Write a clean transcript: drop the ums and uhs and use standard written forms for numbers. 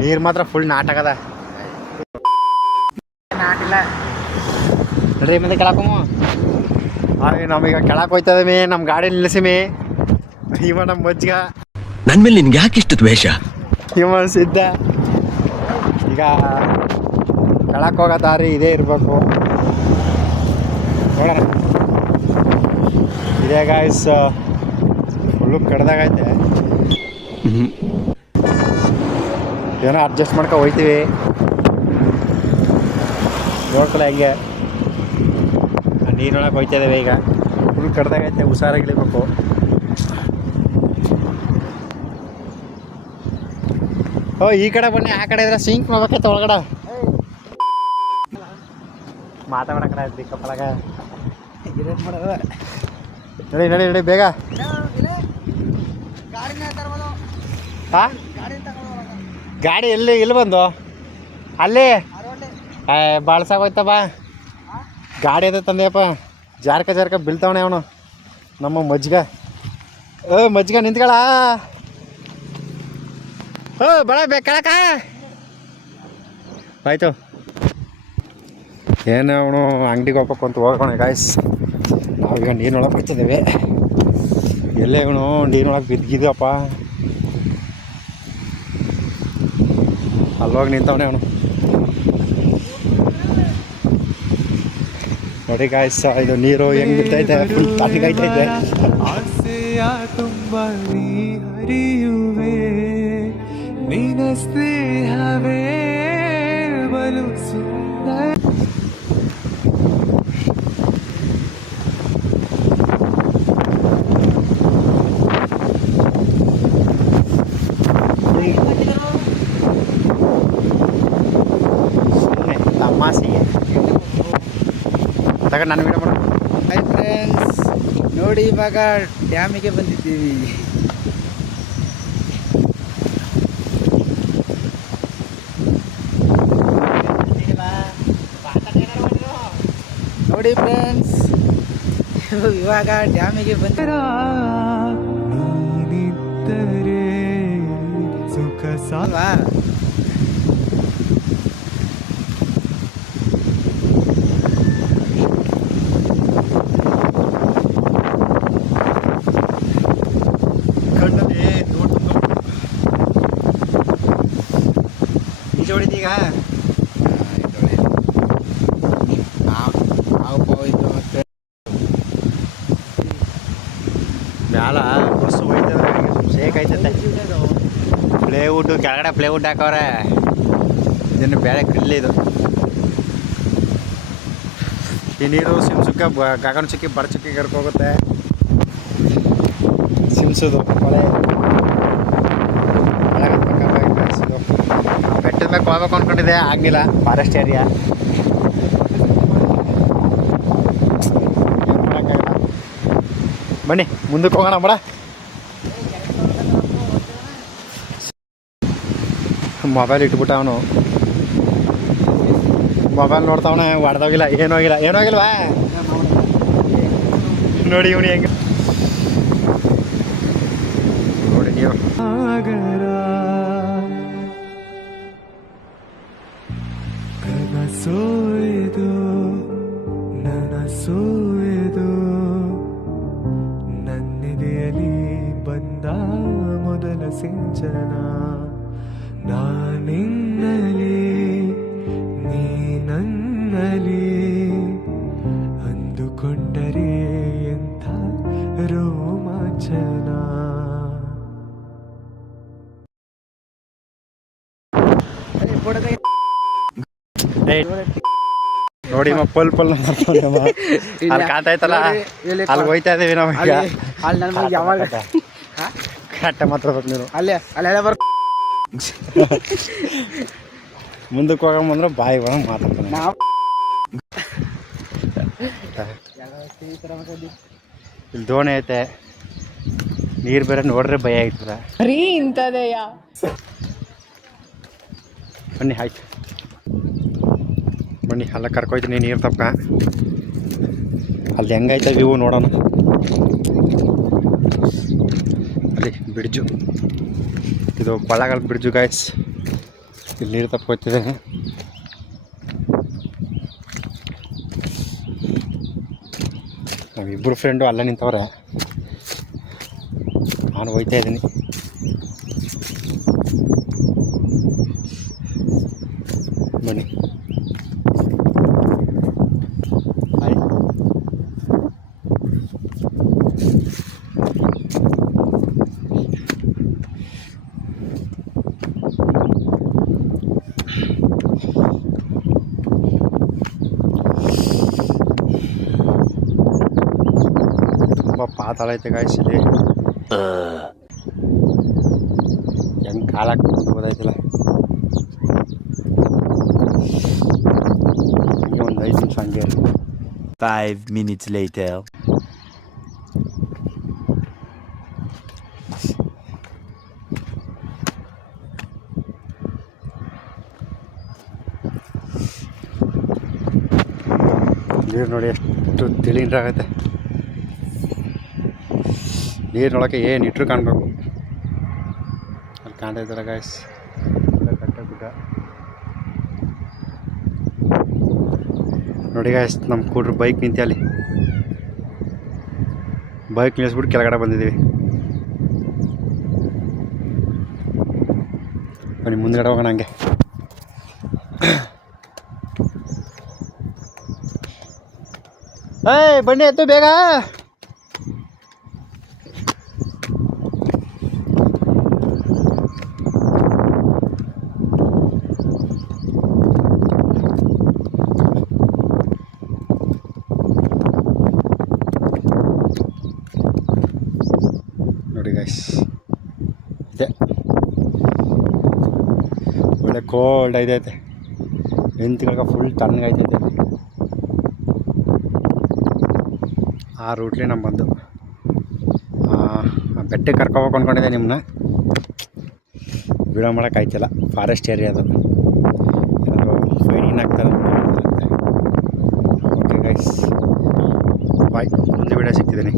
ನೀರು ಮಾತ್ರ ಫುಲ್ ನಾಟಕದ ನಾಟಿಲ್ಲ ನಡ್ರಿ ಮುಂದೆ ಕೆಳಕಮ್ಮ. ಹಾಗೆ ನಾವೀಗ ಕೆಳಕ್ಕೆ ಹೋಯ್ತಾ ಇದೀವಿ. ನಮ್ಮ ಗಾಡಿ ನಿಲ್ಲಿಸಿಮಿ. ಇವ ನಮ್ಮ ಮಜ್ಜಿಗ ನನ್ನ ಮೇಲೆ ನಿನ್ಗೆ ಯಾಕೆ ಇಷ್ಟು ದ್ವೇಷ? ಇವ ಸಿದ್ಧ. ಈಗ ಕೆಳಕ್ಕೆ ಹೋಗೋ ದಾರಿ ಇದೇ ಇರಬೇಕು ನೋಡೋಣ. ಇದೇ ಗಾಯ್ಸ್ ಫುಲ್ಲು ಕಡ್ದಾಗೈತೆ. ಏನೋ ಅಡ್ಜಸ್ಟ್ ಮಾಡ್ಕೊ ಹೋಯ್ತೀವಿ. ನೋಡ್ಕೊಳ ಹೆಂಗೆ ನೀರೊಳಗೆ ಹೋಯ್ತಾ ಇದ್ದೇವೆ. ಈಗ ಫುಲ್ ಕಡ್ದಾಗೈತೆ, ಹುಷಾರಾಗಿ ಇಳಿಬೇಕು. ಓ ಈ ಕಡೆ ಬನ್ನಿ, ಆ ಕಡೆ ಇದ್ರೆ ಸಿಂಕ್ ಮಾಡ್ಬೇಕೈತೆ ಒಳಗಡೆ. ಮಾತಾಡ ಕಡೆ ಐತಿ ಕಪ್ಪಳಗ. ನಡಿ ನಡಿ ನಡಿ ಬೇಗ. ಹಾಂ ಗಾಡಿ ಎಲ್ಲಿ ಬಂದು ಅಲ್ಲಿ ಬಾಳ್ಸಾಗೋಯ್ತ ಬಾ. ಗಾಡಿ ಅದ ತಂದೆಯಪ್ಪ. ಜಾರ್ಕ ಬೀಳ್ತಾವಣೆ ಅವನು ನಮ್ಮ ಮಜ್ಜಿಗ. ಮಜ್ಜಿಗ ನಿಂತ್ಕೊಳ. ಬಳ ಬೇಕಳಕ ಆಯಿತು. ಏನು ಅವನು ಅಂಗಡಿಗೆ ಹೋಗ್ಬೇಕು ಅಂತ ಹೋಗೋಣ ಗಾಯ್ಸ್. ನಾವೀಗ ನೀರಿನೊಳಗೆ ಬರ್ತಿದ್ದೇವೆ. ಎಲ್ಲೇ ಇವನು ನೀರಿನೊಳಗೆ ಬಿದ್ದಿದ್ದಪ್ಪ. ಅಲ್ಲೋಗಿ ನಿಂತವನೇ ಅವನು. ನೋಡಿ ಗಾಯ್ಸ್, ಇದು ನೀರು ಹೆಂಗೆ ಬಿಡ್ತೈತೆ, ಫುಲ್ ತಾಟಿಗೈತೈತೆ. ಆಸೆಯ ತುಂಬ ಹರಿಯುವೆ, ನಿನ್ನ ಸ್ನೇಹವೇ ಬಲು ಸುಂದರ. ತಮಾಸಿಗೆ ತಗ ನಾನು ವಿಡಿಯೋ ಮಾಡ. ಹಾಯ್ ಫ್ರೆಂಡ್ಸ್, ನೋಡಿ ಇವಾಗ ಡ್ಯಾಮಿಗೆ ಬಂದಿದ್ದೀವಿ. ನೋಡಿ ಫ್ರೆಂಡ್ಸ್, ಇವಾಗ ಡ್ಯಾಮಿಗೆ ಬಂದ. ನೀನಿದ್ದರೆ ಸುಖ ಅಲ್ವಾ? ಕಣ್ಣಲ್ಲಿ ಈಜು ಹೊಡಿತೀಗ. ಮ್ಯಾಲ ಬಸ್ಸು ಹೋಯ್ತದೆ, ಶೇಕ್ ಆಯ್ತದೆ. ಪ್ಲೇವುಡ್ಡು ಕೆಳಗಡೆ ಪ್ಲೇವುಡ್ ಹಾಕವ್ರೆ. ಇದನ್ನು ಬೇರೆ ಗ್ರಿಲ್ ಇದು. ಈ ನೀರು ಸಿಮ್ಸುಕ್ಕೆ ಗಗನ ಚುಕ್ಕಿ ಬರ ಚುಕ್ಕಿ ಕರ್ಕೋಗುತ್ತೆ. ಸಿಮ್ಸೋದು ಮಳೆ ಬೆಟ್ಟದ ಮೇಲೆ ಹೋಗ್ಬೇಕು ಅಂದ್ಕೊಂಡಿದ್ದೆ, ಆಗಲಿಲ್ಲ. ಫಾರೆಸ್ಟ್ ಏರಿಯಾ ಬನ್ನಿ ಮುಂದಕ್ಕೆ ಹೋಗೋಣ ಬಡ. ಮೊಬೈಲ್ ಇಟ್ಬಿಟ್ಟ ಅವನು. ಮೊಬೈಲ್ ನೋಡ್ತಾವನೆ. ಹೊಡೆದೋಗಿಲ್ಲ, ಏನೋಗಿಲ್ವಾ ನೋಡಿ ಇವನು ಹೆಂಗೆ. ನೋಡಿ ನೀವು ಕನಸೋಯದು ನನಸೋಯದು, ನನ್ನಿದೆಯಲ್ಲಿ ಬಂದ ಮೊದಲ ಸಿಂಚನ. ನಾನಿನ್ನಲಿ ನೀ ನನ್ನಲಿ, ಅಂದುಕೊಂಡರೆ ಎಂಥ ರೋಮಾಂಚನ. ನೋಡಿ ಪಲ್ ಅಲ್ಲಿ ಕಾಣ್ತಾಯ್ತಲ್ಲ, ಅಲ್ಲಿ ಹೋಯ್ತಾ ಇದೀವಿ ನಾವು. ಈಗ ಅಲ್ಲಿ ನಮ್ಗೆ ಯಾವಾಗ ಕರೆಕ್ಟ ಮಾತಾಡ್ಬೇಕು ನೀನು. ಅಲ್ಲೇ ಬರ್ ಮುಂದಕ್ಕೆ ಹೋಗಂಬಂದ್ರೆ ಬಾಯಿ ಬರೋ ಮಾತಾಡ್ತಾನೆ. ಇಲ್ಲಿ ದೋಣಿ ಐತೆ, ನೀರು ಬೇರೆ ನೋಡ್ರೆ ಭಯ ಆಯ್ತದ. ಬನ್ನಿ ಆಯ್ತು ಬನ್ನಿ, ಅಲ್ಲ ಕರ್ಕೊಯ್ತೀನಿ ನೀರು ತಪ್ಪ. ಅಲ್ಲಿ ಹೆಂಗೈತೆ ವ್ಯೂ ನೋಡೋಣ. ಅಲ್ಲಿ ಬ್ರಿಡ್ಜು, ಇದು ಕೊಳ್ಳೇಗಾಲ ಬ್ರಿಡ್ಜು ಗಾಯ್ಸ್. ಇಲ್ಲಿ ನೀರು ತಪ್ಪೋಗ್ತಿದೆ. ನಾವಿಬ್ಬರು ಫ್ರೆಂಡು ಅಲ್ಲೇ ನಿಂತವ್ರೆ, ನಾನು ಹೋಗ್ತಾ ಇದ್ದೀನಿ. ಬನ್ನಿ. ಹಾಯ್. ತುಂಬ ಪಾತಾಳ ಐತೆ ಗಾಯ್ಸ್ ಇಲ್ಲಿ. ಹೆಂಗೆ ಕಾಲಕ್ಕೆ ಗೊತ್ತಾಯ್ತಿಲ್ಲ. ಒಂದು 5 ನಿಮಿಷ ಹಂಗೆ. 5 minutes later. ನೀರು ನೋಡಿ ಎಷ್ಟು ತಿಳಿಂಡ್ರಾಗತ್ತೆ. ನೀರಿನೊಳಗೆ ಏನು ಇಟ್ಟರು ಕಾಣಬೇಕು. ಅಲ್ಲಿ ಕಾಣ್ತಾ ಇದ್ದಾರೆ ಗಾಯ್ಸ್, ಕಟ್ಟ ಗುಡ್ಡ ನೋಡಿ ಗಾಯ್ಸ್. ನಮ್ಮ ಕೂಡ್ರು ಬೈಕ್ ನಿಂತಿ ಅಲ್ಲಿ. ಬೈಕ್ ನಿಲ್ಲಿಸ್ಬಿಟ್ಟು ಕೆಳಗಡೆ ಬಂದಿದ್ದೀವಿ. ಬನ್ನಿ ಮುಂದ್ಗಡೆ ಹೋಗೋಣ ಹಂಗೆ. ಏಯ್ ಬನ್ನಿ ಎತ್ತು ಬೇಗ. ನೋಡಿ ಗೈಸ್, ಇದೆ ಒಳ್ಳೆ ಕೋಲ್ಡ್ ಐದೈತೆ. ಹೆಂತಿಗಳಿಗೆ ಫುಲ್ ತಣ್ಣಗೈತೈತೆ. ಆ ರೂಟ್ಲಿ ನಮ್ಮ ಬಂದು ಬೆಟ್ಟಕ್ಕೆ ಕರ್ಕೋಬೇಕು ಅಂದ್ಕೊಂಡಿದ್ದೆ ನಿಮ್ಮನ್ನ. ವಿಡಿಯೋ ಮಾಡೋಕ್ಕಾಯ್ತಿಲ್ಲ, ಫಾರೆಸ್ಟ್ ಏರಿಯಾ ಅದು. ಏನಾದರೂ ಫೈನಿಂಗ್ ಆಗ್ತಾರೆ. ಓಕೆ ಗೈಸ್, ಬಾಯ್. ಮುಂದೆ ವಿಡಿಯೋ ಸಿಗ್ತಿದ್ದೀನಿ.